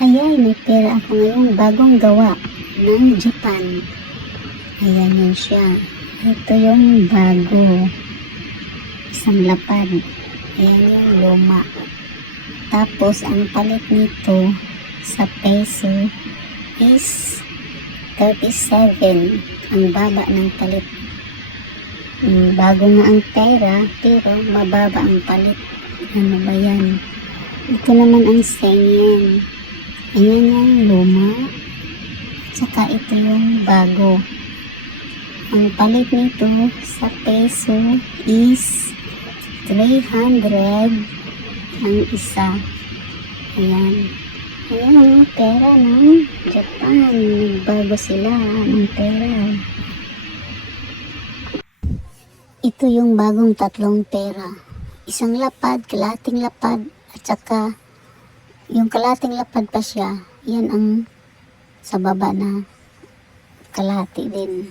Ayan, may pera ako ngayon. Bagong gawa ng Japan. Ayan yun siya. Ito yung bago. Isang lapad. Ayan yung luma. Tapos, ang palit nito sa peso is 37. Ang baba ng palit. Mm, bago nga ang pera, pero mababa ang palit. Ano ba yan? Ito naman ang senyen. Ayan yung luma. Tsaka ito yung bago. Ang palit nito sa peso is 300 ang isa. Ayan. Ayan ang mga pera ng Japan. Nagbago sila ng pera. Ito yung bagong tatlong pera. Isang lapad, kalating lapad, at saka yung kalating lapad pa siya, yan ang sa baba na kalati din.